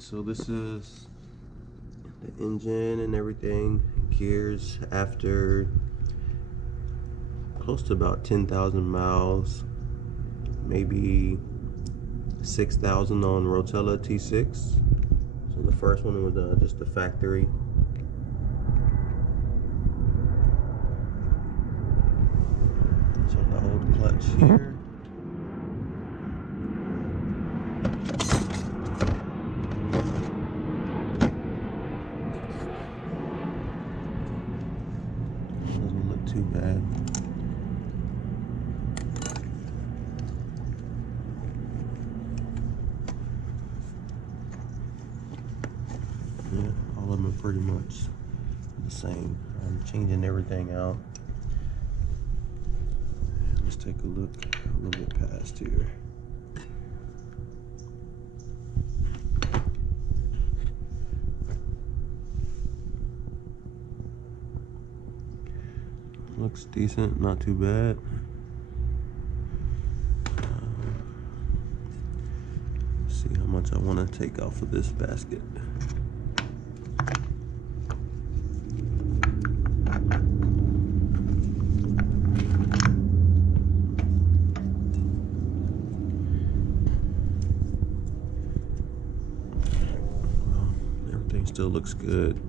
So this is the engine and everything, gears after close to about 10,000 miles, maybe 6,000 on Rotella T6. So the first one was just the factory. So the old clutch here. Doesn't look too bad. Yeah, all of them are pretty much the same. I'm changing everything out. Let's take a look a little bit past here. Looks decent, not too bad. Let's see how much I want to take off of this basket. Well, everything still looks good.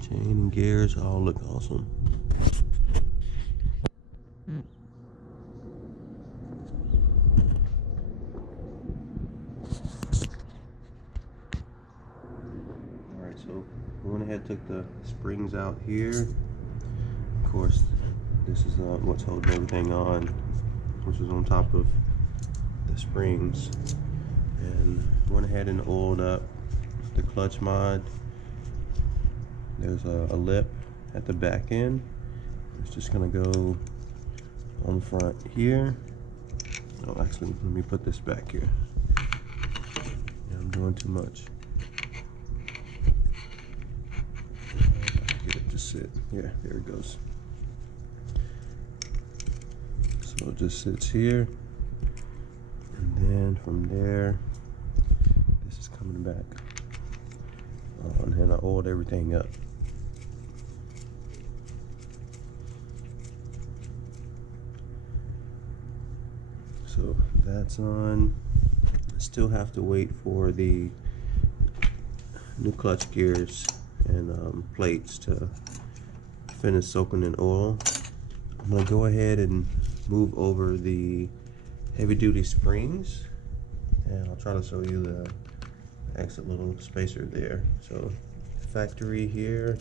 Chain and gears all look awesome. Alright, so we went ahead and took the springs out here. Of course, this is what's holding everything on, which is on top of the springs. And went ahead and oiled up the clutch mod. There's a lip at the back end. It's just gonna go on the front here. Oh, actually, let me put this back here. Yeah, I'm doing too much. Get it to sit. Yeah, there it goes. So it just sits here. And then from there, this is coming back. And then I oiled everything up. So that's on. I still have to wait for the new clutch gears and plates to finish soaking in oil. I'm gonna go ahead and move over the heavy duty springs, and I'll try to show you the exit little spacer there. So factory here,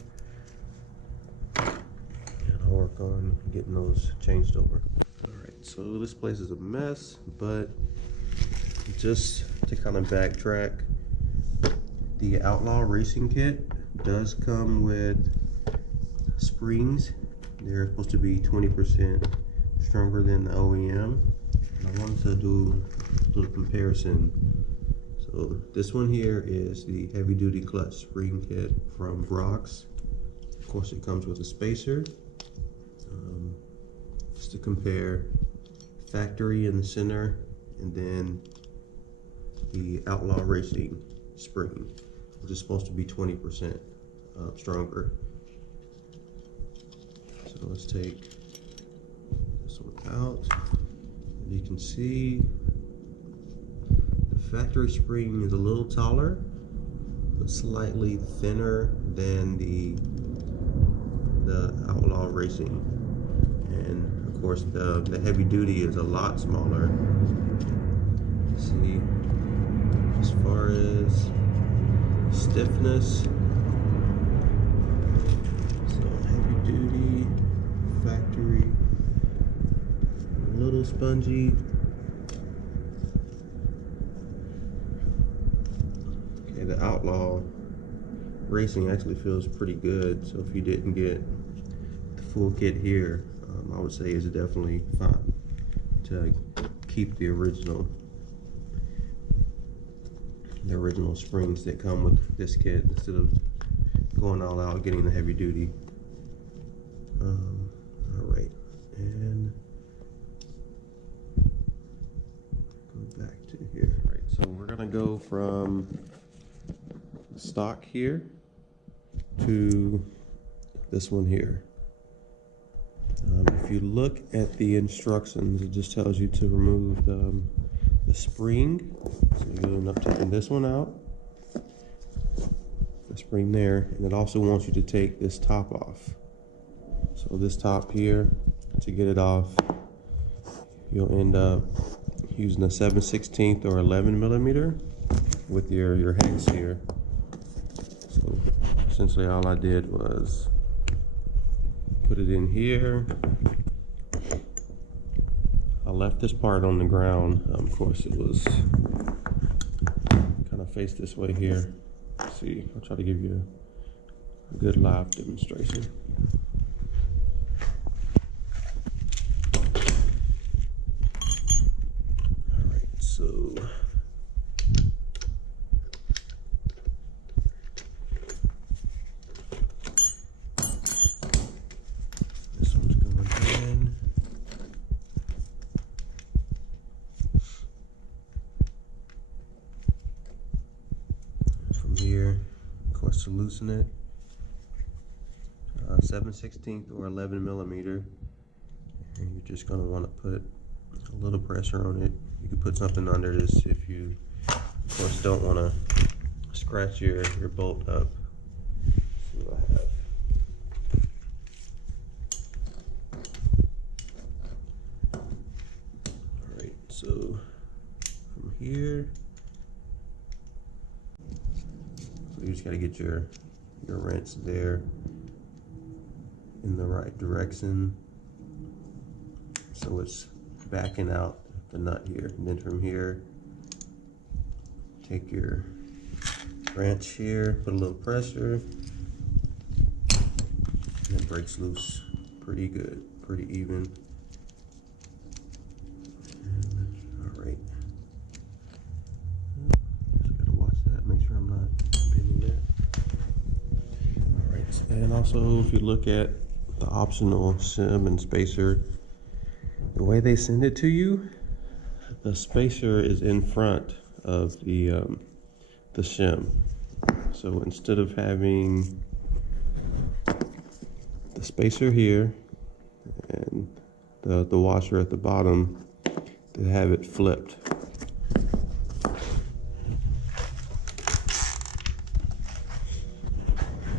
and I'll work on getting those changed over. Alright, so this place is a mess, but just to kind of backtrack, the Outlaw racing kit does come with springs. They're supposed to be 20% stronger than the OEM. And I wanted to do a little comparison. So this one here is the heavy duty clutch spring kit from Brock's. Of course, it comes with a spacer. Just to compare, factory in the center, and then the Outlaw racing spring, which is supposed to be 20% stronger. So let's take this one out. As you can see, the factory spring is a little taller, but slightly thinner than the Outlaw racing. And of course, the heavy duty is a lot smaller. See, as far as stiffness, so heavy duty, factory, a little spongy. Okay, the Outlaw racing actually feels pretty good. So if you didn't get the full kit here, I would say it's definitely fine to keep the original springs that come with this kit instead of going all out getting the heavy duty. All right, and we're gonna go from stock here to this one here. If you look at the instructions, it just tells you to remove the spring. So you end up taking this one out, the spring there, and it also wants you to take this top off. So this top here, to get it off, you'll end up using a 7/16 or 11 millimeter with your hex here. So essentially all I did was put it in here. I left this part on the ground. Of course, it was kind of faced this way here. Let's see, I'll try to give you a good live demonstration. All right, so this one's going in. From here, of course, to loosen it, 7/16 or 11 millimeter, and you're just going to want to put a little pressure on it. You can put something under this if you, of course, don't want to scratch your bolt up. See what I have. All right, so from here, so you just got to get your wrench there in the right direction, so it's backing out the nut here. And then from here, take your wrench here, put a little pressure, and it breaks loose pretty good, pretty even. All right, just gotta watch that, make sure I'm not bending that. All right, and also if you look at the optional shim and spacer, the way they send it to you, the spacer is in front of the shim. So instead of having the spacer here and the washer at the bottom, they have it flipped.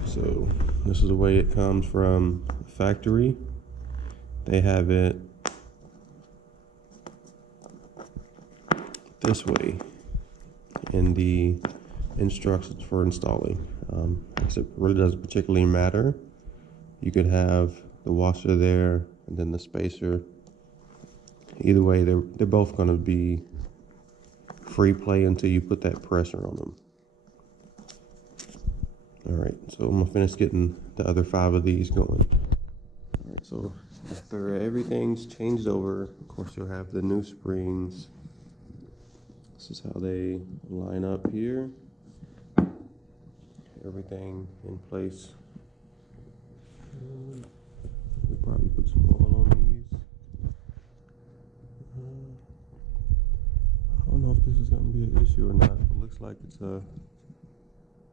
So this is the way it comes from the factory. They have it this way in the instructions for installing. So it really doesn't particularly matter. You could have the washer there and then the spacer. Either way, they're both going to be free play until you put that pressure on them. All right, so I'm gonna finish getting the other 5 of these going. All right, so after everything's changed over, of course you'll have the new springs. This is how they line up here. Everything in place. We'll probably put some oil on these. I don't know if this is going to be an issue or not. It looks like it's a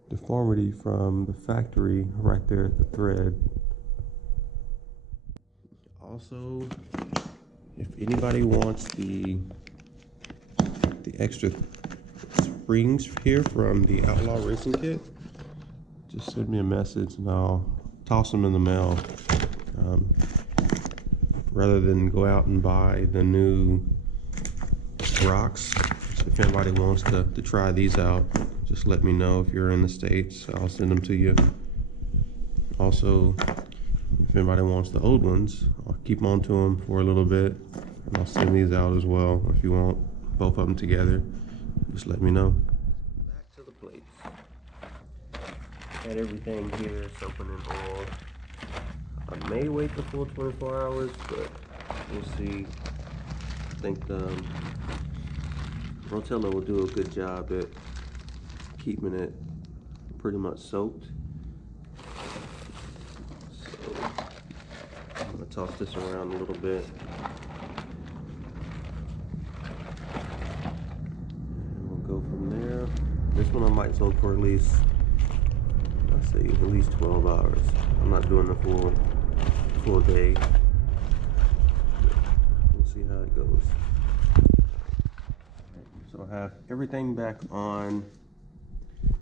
deformity from the factory right there at the thread. Also, if anybody wants the extra springs here from the Outlaw racing kit, just send me a message and I'll toss them in the mail. Rather than go out and buy the new rocks. So if anybody wants to try these out, just let me know. If you're in the States, I'll send them to you. Also, if anybody wants the old ones, I'll keep on to them for a little bit, and I'll send these out as well. If you want both of them together, just let me know. Back to the plates. Got everything here soaking in oil. I may wait the full 24 hours, but we'll see. I think the Rotella will do a good job at keeping it pretty much soaked. So I'm gonna toss this around a little bit. And we'll go from This one I might soak for at least, let's say, at least 12 hours. I'm not doing the full day. We'll see how it goes. So I have everything back on. I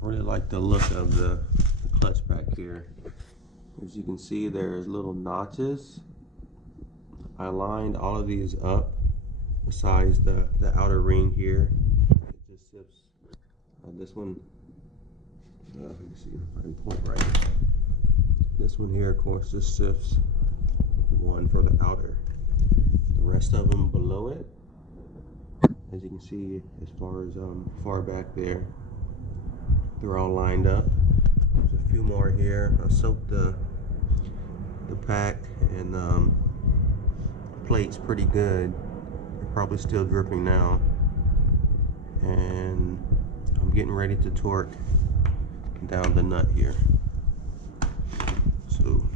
really like the look of the clutch back here. As you can see, there's little notches. I lined all of these up besides the outer ring here. It just sips. This one, let me see if I can point right here. This one here, of course, just sips one for the outer. The rest of them below it, as you can see, as far back there, they're all lined up. There's a few more here. I soaked the pack and plates pretty good. They're probably still dripping now. And I'm getting ready to torque down the nut here. So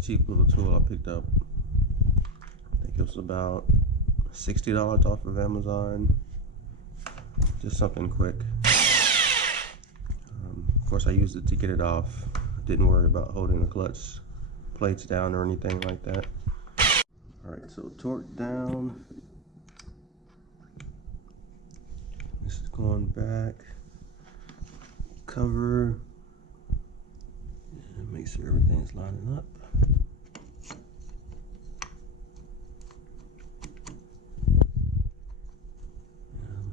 cheap little tool I picked up. I think it was about $60 off of Amazon. Just something quick. Of course, I used it to get it off. I didn't worry about holding the clutch plates down or anything like that. Alright, so torque down. This is going back. Cover. And make sure everything's lining up.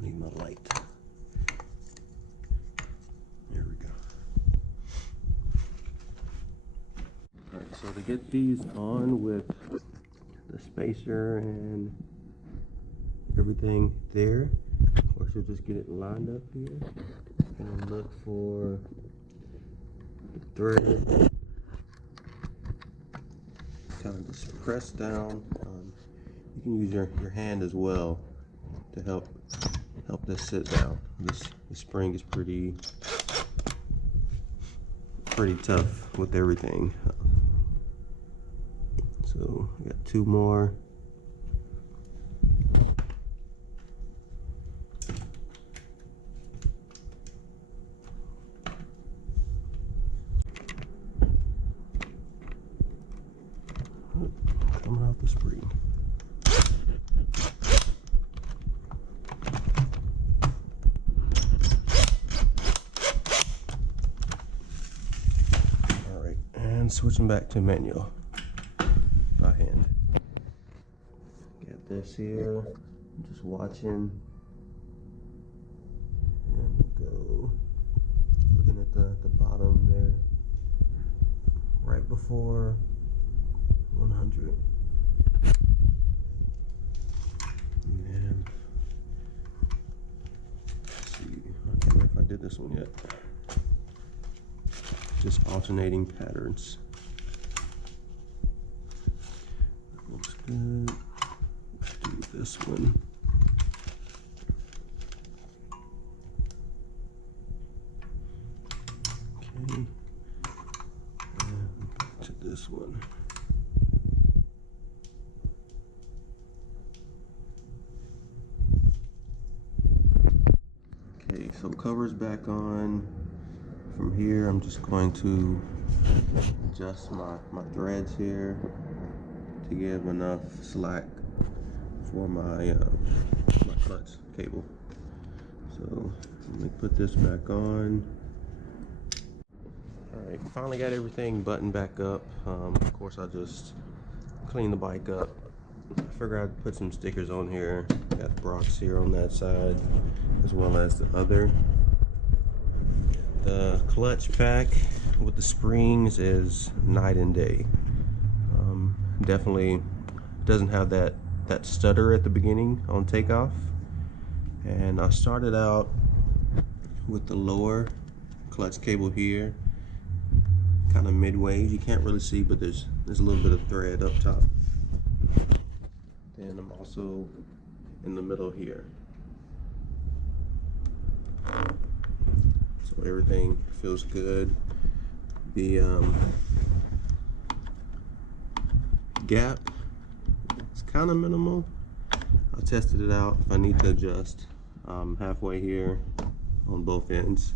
Need my light. There we go. Alright, so to get these on with the spacer and everything there, of course you'll just get it lined up here and look for the thread. Kind of just press down. You can use your hand as well to help this sit down. This spring is pretty tough with everything. So we got two more. Coming out the spring. Alright, and switching back to manual by hand. Got this here, just watching, and we'll go looking at the bottom there, right before 100. And let's see, I can't remember if I did this one yet. Just alternating patterns. That looks good. Let's do this one. Okay. And back to this one. Okay, so cover's back on. From here, I'm just going to adjust my threads here to give enough slack for my clutch cable. So let me put this back on. Alright, finally got everything buttoned back up. Of course, I just cleaned the bike up. I figured I'd put some stickers on here. Got Brock's here on that side, as well as the other. The clutch pack with the springs is night and day. Definitely doesn't have that stutter at the beginning on takeoff. And I started out with the lower clutch cable here, kind of midway. You can't really see, but there's a little bit of thread up top. Then I'm also in the middle here. so everything feels good. The gap is kind of minimal. I tested it out. If I need to adjust, halfway here on both ends.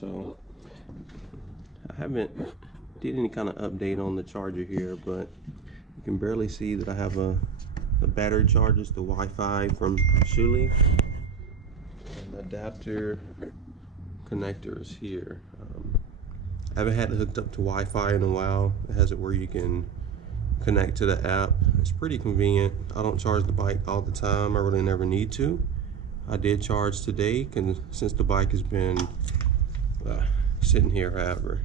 So I haven't did any kind of update on the charger here, but you can barely see that I have the battery charges, the Wi-Fi from Shuli, and the adapter connector is here. I haven't had it hooked up to Wi-Fi in a while. It has it where you can connect to the app. It's pretty convenient. I don't charge the bike all the time. I really never need to. I did charge today, since the bike has been sitting here forever.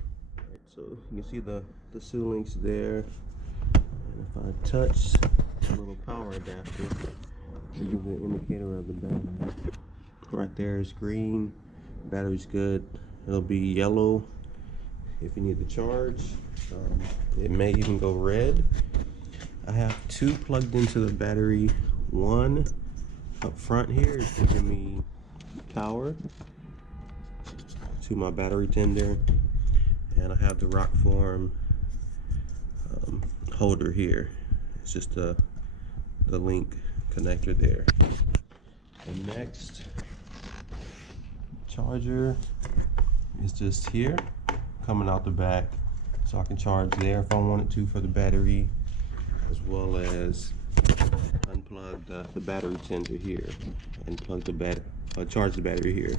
So you can see the SU links there. And if I touch the little power adapter, it gives you an indicator of the battery. Right there is green. Battery's good. It'll be yellow if you need to charge. It may even go red. I have two plugged into the battery. One up front here is giving me power to my battery tender, and I have the rock form holder here. It's just the link connector there. The next charger is just here, coming out the back, so I can charge there if I wanted to for the battery, as well as unplug the battery tender here and plug the charge the battery here.